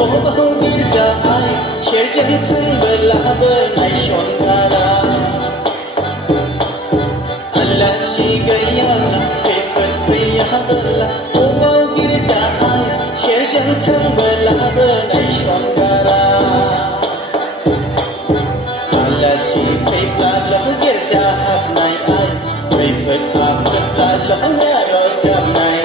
बहु गिरजा आए शेरजन थन बलाब नाय शोनगारा अल्लाह सी गया पेपर गया बला बहु गिरजा आए शेरजन थन बलाब नाय शोनगारा अल्लाह सी पेपला लह गिरजा हाबनाय आय पेपर आपला लह आरज गाबनाय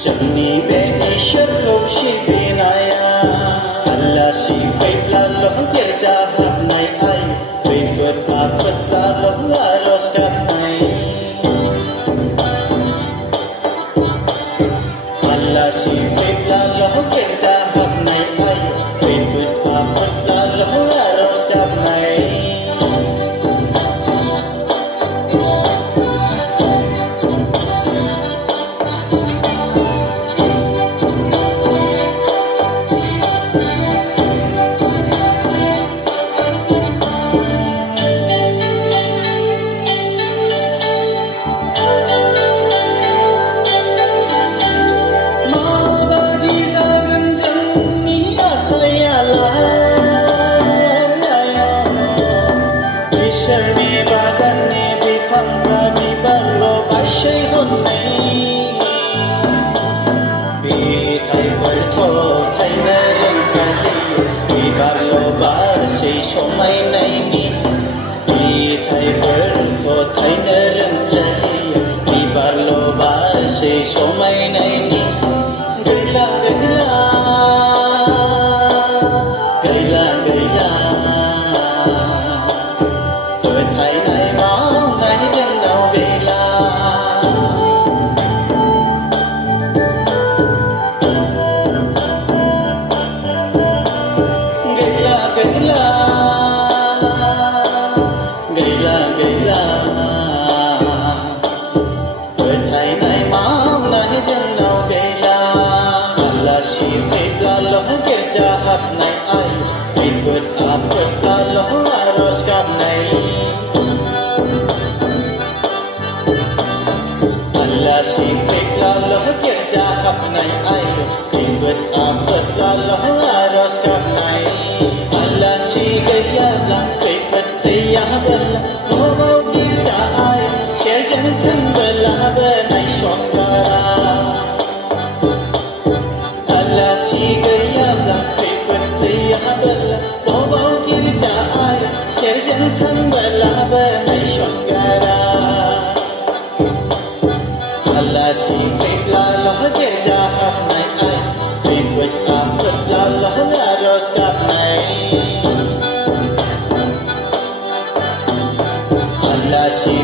Jani beni shakho shibinaya Allah si peipla loh gerja habnai ai peipot apot la loh aros kapnai Allah si peipla loh gerja habnai ai peipot apot la loh aros kapnai Somai naini gaila gaila gaila gaila tôi thấy này máu này chân đầu bela gaila gaila gaila gaila tôi thấy này máu chân nào gela Allah si peipla loh gerja habnai ai peipot apot la loh aros kapnai Allah si peipla loh gerja habnai ai peipot apot la loh aros kapnai Allah si gaya la peipot gaya bala bahau gerja ai shejan than bala banai shongara si gaya la peipot gaya bala bahau gerja ai shejan than bala banai shongara Allah si peipla loh gerja habnai ai peipot apot la loh aros kapnai Allah si